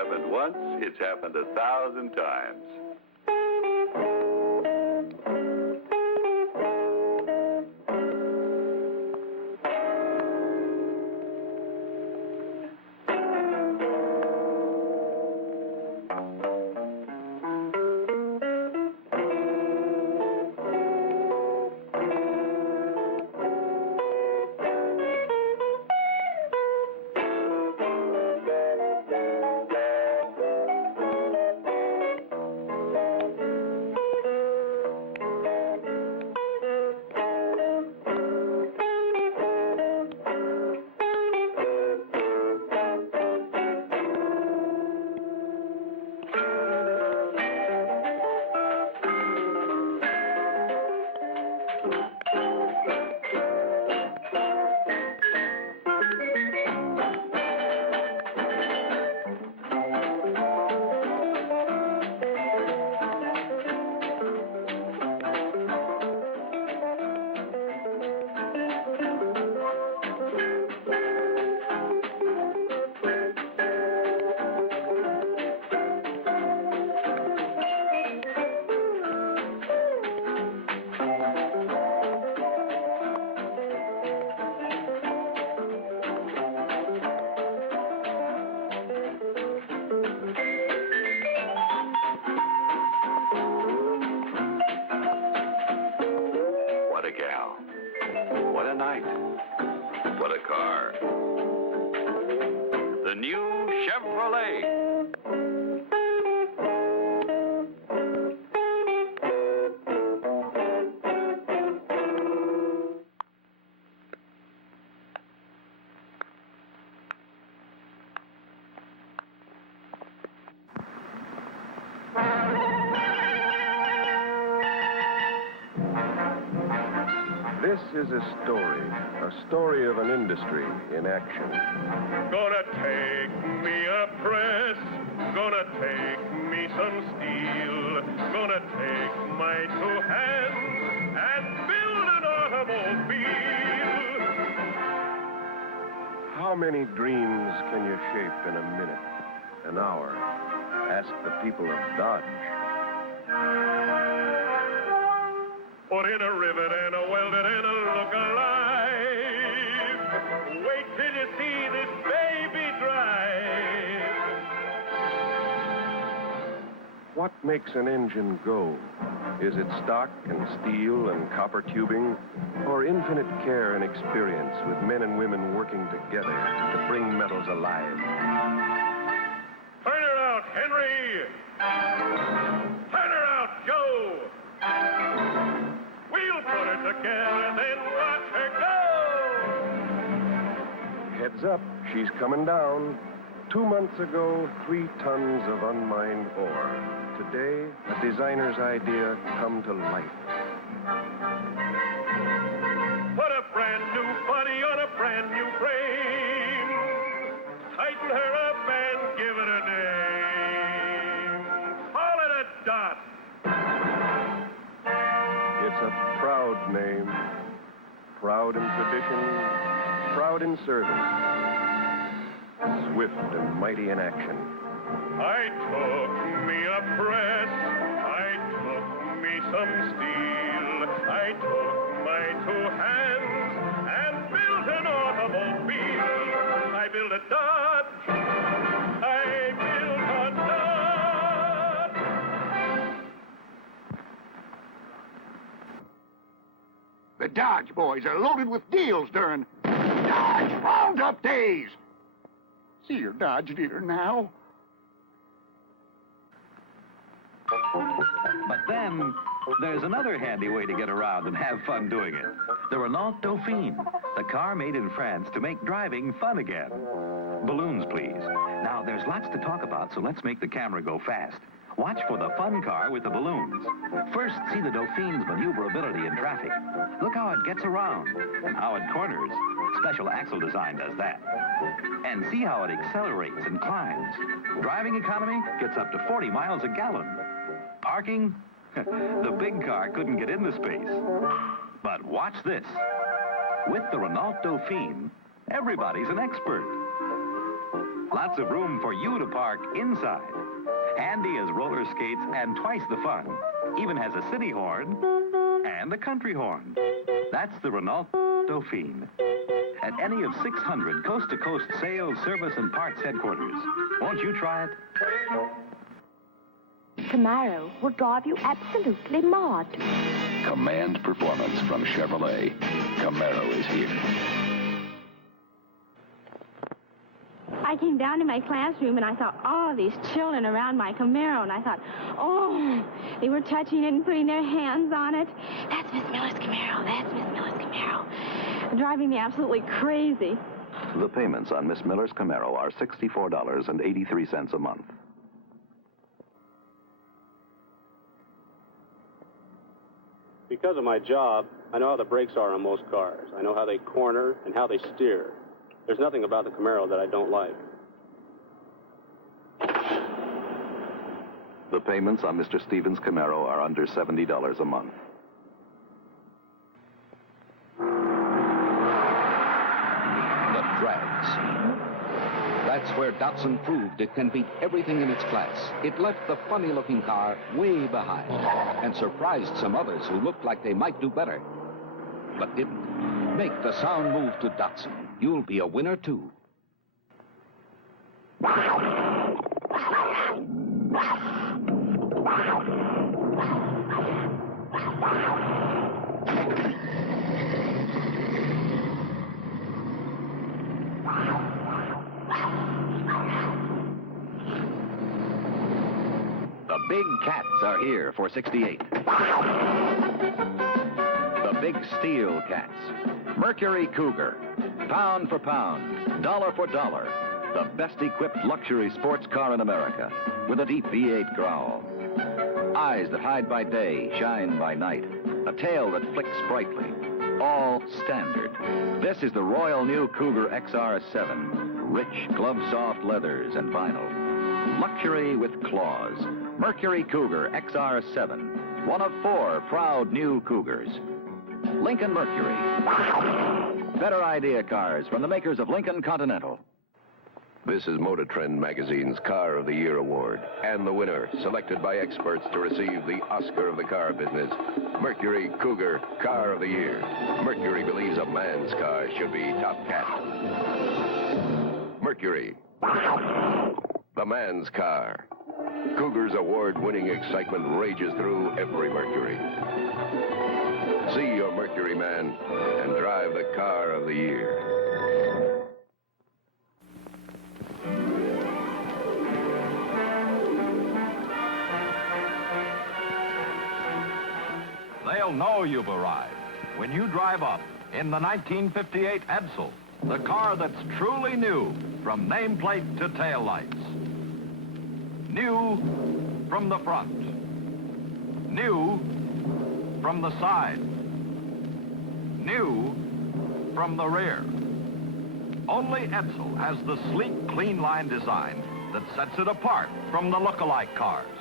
happened once, it's happened 1,000 times. What a gal. What a night. What a car. The new Chevrolet. This is a story of an industry in action. Gonna take me a press, gonna take me some steel, gonna take my two hands and build an automobile. How many dreams can you shape in a minute, an hour? Ask the people of Dodge. Put in a rivet and a welded and a look alive. Wait till you see this baby drive. What makes an engine go? Is it stock and steel and copper tubing, or infinite care and experience with men and women working together to bring metals alive? Turn her out, Henry! Turn her out, Joe! We'll put her together and then watch her go! Heads up, she's coming down. 2 months ago, 3 tons of unmined ore. Today, a designer's idea come to life. Put a brand new body on a brand new frame. Tighten her up and give it a name. Call it a dot. It's a proud name. Proud in tradition, proud in service. Swift and mighty in action. I took me a press, I took me some steel, I took my two hands and built an automobile. I built a Dodge, I built a Dodge. The Dodge boys are loaded with deals during Dodge Roundup days. See your Dodge dealer now. But then, there's another handy way to get around and have fun doing it. The Renault Dauphine, the car made in France to make driving fun again. Balloons, please. Now, there's lots to talk about, so let's make the camera go fast. Watch for the fun car with the balloons. First, see the Dauphine's maneuverability in traffic. Look how it gets around and how it corners. Special axle design does that. And see how it accelerates and climbs. Driving economy gets up to 40 miles a gallon. Parking? The big car couldn't get into space. But watch this. With the Renault Dauphine, everybody's an expert. Lots of room for you to park inside. Handy as roller skates and twice the fun. Even has a city horn and a country horn. That's the Renault Dauphine. At any of 600 coast-to-coast sales, service, and parts headquarters. Won't you try it? Camaro will drive you absolutely mad. Command performance from Chevrolet. Camaro is here. I came down to my classroom and I saw all these children around my Camaro, and I thought, oh, they were touching it and putting their hands on it. That's Miss Miller's Camaro. That's Miss Miller's Camaro. Driving me absolutely crazy. The payments on Miss Miller's Camaro are $64.83 a month. Because of my job, I know how the brakes are on most cars. I know how they corner and how they steer. There's nothing about the Camaro that I don't like. The payments on Mr. Stevens' Camaro are under $70 a month. The drags. That's where Datsun proved it can beat everything in its class. It left the funny-looking car way behind and surprised some others who looked like they might do better, but didn't. Make the sound move to Datsun. You'll be a winner, too. The big cats are here for '68. The big steel cats. Mercury Cougar. Pound for pound, dollar for dollar. The best equipped luxury sports car in America. With a deep V8 growl. Eyes that hide by day, shine by night. A tail that flicks brightly. All standard. This is the royal new Cougar XR7. Rich, glove-soft leathers and vinyl. Luxury with claws. Mercury Cougar XR7. One of 4 proud new Cougars. Lincoln Mercury. Better idea cars from the makers of Lincoln Continental. This is Motor Trend Magazine's Car of the Year Award. And the winner, selected by experts to receive the Oscar of the car business, Mercury Cougar Car of the Year. Mercury believes a man's car should be top cat. Mercury. The man's car. Cougar's award-winning excitement rages through every Mercury. See your Mercury man and drive the car of the year. They'll know you've arrived when you drive up in the 1958 Edsel, the car that's truly new from nameplate to taillights. New from the front. New from the side. New from the rear. Only Edsel has the sleek, clean line design that sets it apart from the look-alike cars.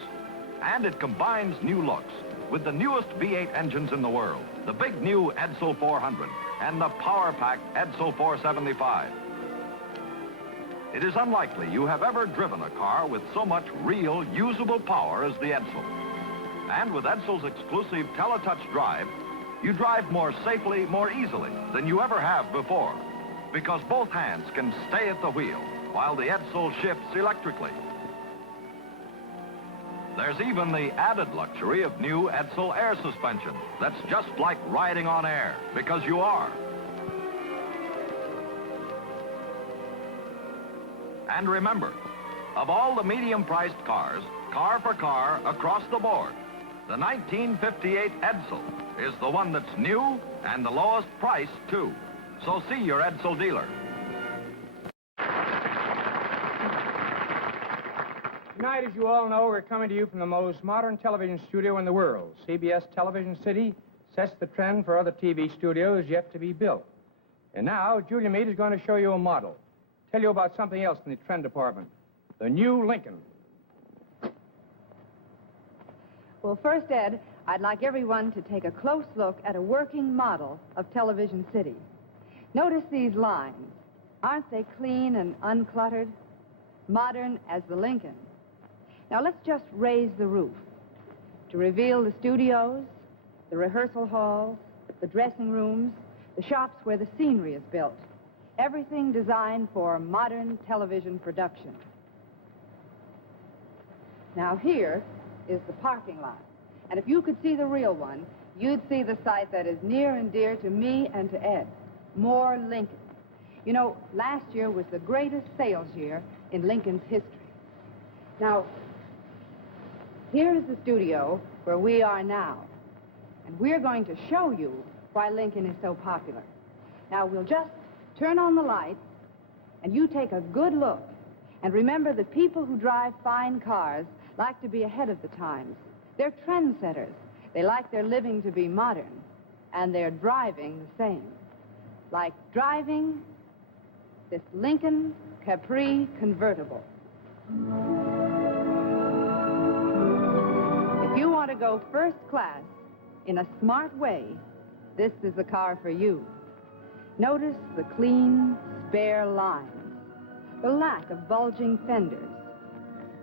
And it combines new looks with the newest V8 engines in the world, the big new Edsel 400 and the power-packed Edsel 475. It is unlikely you have ever driven a car with so much real, usable power as the Edsel. And with Edsel's exclusive Teletouch drive, you drive more safely, more easily than you ever have before, because both hands can stay at the wheel while the Edsel shifts electrically. There's even the added luxury of new Edsel air suspension that's just like riding on air, because you are. And remember, of all the medium-priced cars, car for car, across the board, the 1958 Edsel is the one that's new and the lowest price, too. So see your Edsel dealer. Tonight, as you all know, we're coming to you from the most modern television studio in the world. CBS Television City sets the trend for other TV studios yet to be built. And now, Julia Mead is going to show you a model. Tell you about something else in the trend department. The new Lincoln. Well, first, Ed, I'd like everyone to take a close look at a working model of Television City. Notice these lines. Aren't they clean and uncluttered? modern as the Lincoln. Now let's just raise the roof to reveal the studios, the rehearsal halls, the dressing rooms, the shops where the scenery is built. Everything designed for modern television production. Now here is the parking lot. And if you could see the real one, you'd see the sight that is near and dear to me and to Ed. More Lincoln. You know, last year was the greatest sales year in Lincoln's history. Now, here is the studio where we are now. And we're going to show you why Lincoln is so popular. Now, we'll just turn on the lights, and you take a good look. And remember, the people who drive fine cars like to be ahead of the times. They're trendsetters. They like their living to be modern, and their driving the same. Like driving this Lincoln Capri convertible. If you want to go first class in a smart way, this is the car for you. Notice the clean, spare lines, the lack of bulging fenders,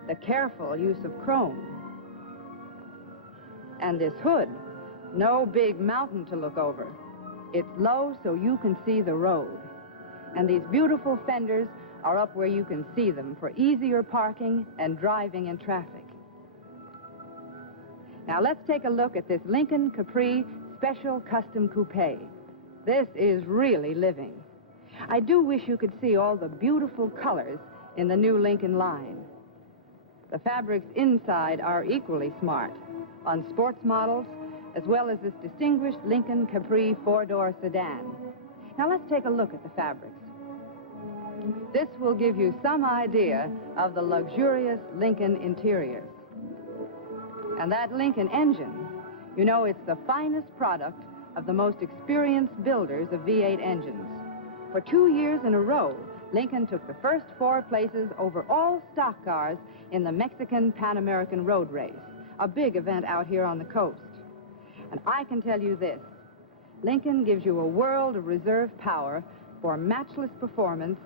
the careful use of chrome. And this hood, no big mountain to look over. It's low so you can see the road. And these beautiful fenders are up where you can see them for easier parking and driving in traffic. Now let's take a look at this Lincoln Capri Special Custom Coupe. This is really living. I do wish you could see all the beautiful colors in the new Lincoln line. The fabrics inside are equally smart, on sports models, as well as this distinguished Lincoln Capri four-door sedan. Now let's take a look at the fabrics. This will give you some idea of the luxurious Lincoln interiors. And that Lincoln engine, you know, it's the finest product of the most experienced builders of V8 engines. For 2 years in a row, Lincoln took the first 4 places over all stock cars in the Mexican Pan American Road Race, a big event out here on the coast. And I can tell you this, Lincoln gives you a world of reserve power for matchless performance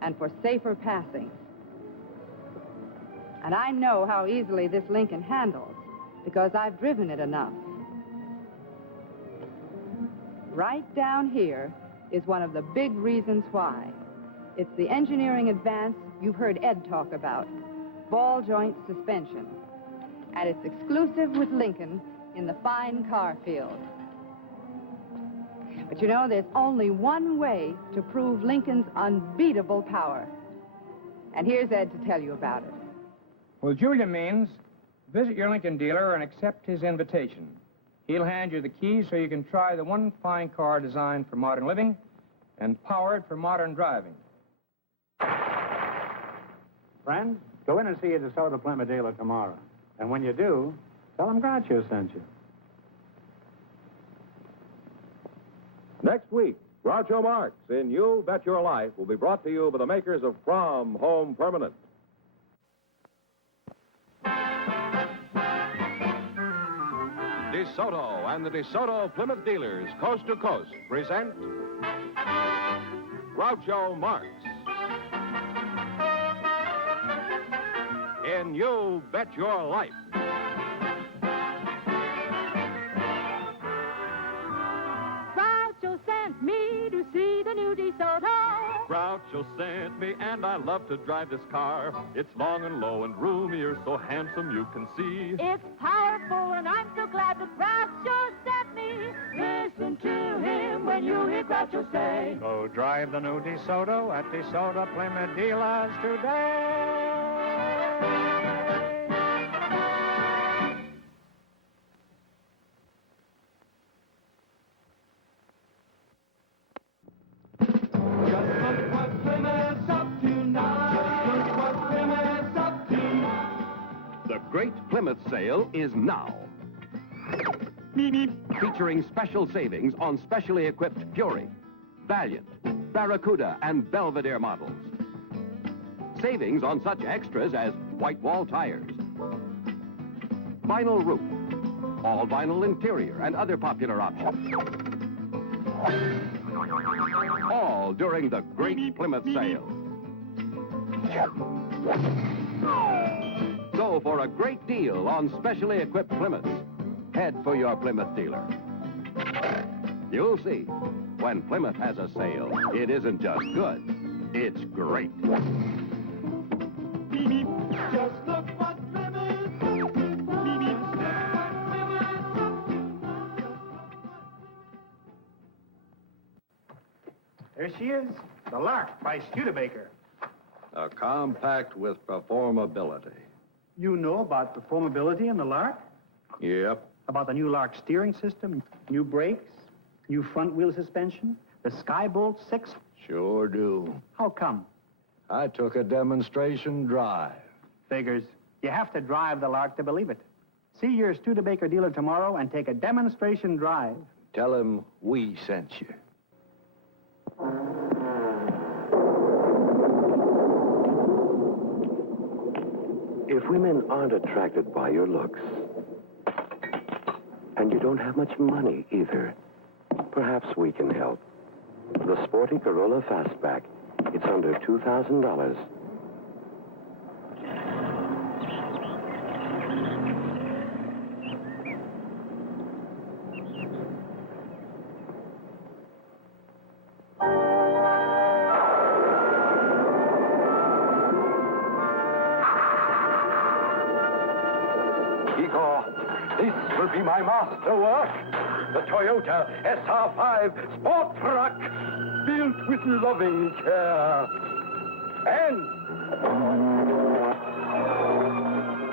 and for safer passing. And I know how easily this Lincoln handles because I've driven it enough. Right down here is one of the big reasons why. It's the engineering advance you've heard Ed talk about, ball joint suspension. And it's exclusive with Lincoln in the fine car field. But you know, there's only one way to prove Lincoln's unbeatable power. And here's Ed to tell you about it. Well, Julia means visit your Lincoln dealer and accept his invitation. He'll hand you the keys so you can try the one fine car designed for modern living and powered for modern driving. Friends, go in and see a DeSoto Plymouth dealer tomorrow. And when you do, tell them Groucho sent you. Next week, Groucho Marx in You Bet Your Life will be brought to you by the makers of From Home Permanent. DeSoto and the DeSoto Plymouth dealers, coast to coast, present Groucho Marx in You Bet Your Life. Groucho sent me to see the new DeSoto. Groucho sent me, and I love to drive this car. It's long and low and roomier, so handsome you can see. It's powerful, and I'm so glad that Groucho sent me. Listen to him when you hear Groucho say, Go drive the new DeSoto at DeSoto Plymouth dealers today. The Great Plymouth Sale is now. Featuring special savings on specially equipped Fury, Valiant, Barracuda, and Belvedere models. Savings on such extras as white wall tires, vinyl roof, all vinyl interior, and other popular options. All during the Great Plymouth Sale. So for a great deal on specially equipped Plymouths, head for your Plymouth dealer. You'll see, when Plymouth has a sale, it isn't just good, it's great. Just look what There she is, the Lark by Studebaker. A compact with performability. You know about performability in the Lark? Yep. About the new Lark steering system, new brakes, new front wheel suspension, the Skybolt 6? Sure do. How come? I took a demonstration drive. Figures. You have to drive the Lark to believe it. See your Studebaker dealer tomorrow and take a demonstration drive. Tell him we sent you. If women aren't attracted by your looks, and you don't have much money either, perhaps we can help. The sporty Corolla Fastback. It's under $2,000. Igor, this will be my masterwork. The Toyota SR5 sport truck, built with loving care. And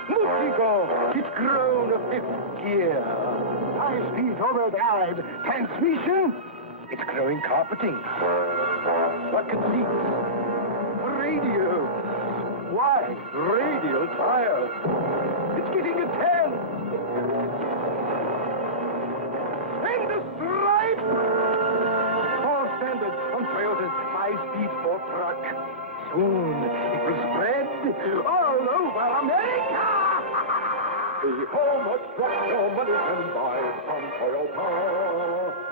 look, Igor, it's grown a fifth gear. High-speed overdrive transmission. It's growing carpeting. Bucket seats. Radio. Wide radial tires. It's getting a 10. And the stripe! All standard on Toyota's high-speed sport truck. Soon it will spread all over America! See how much truck your money can buy from Toyota.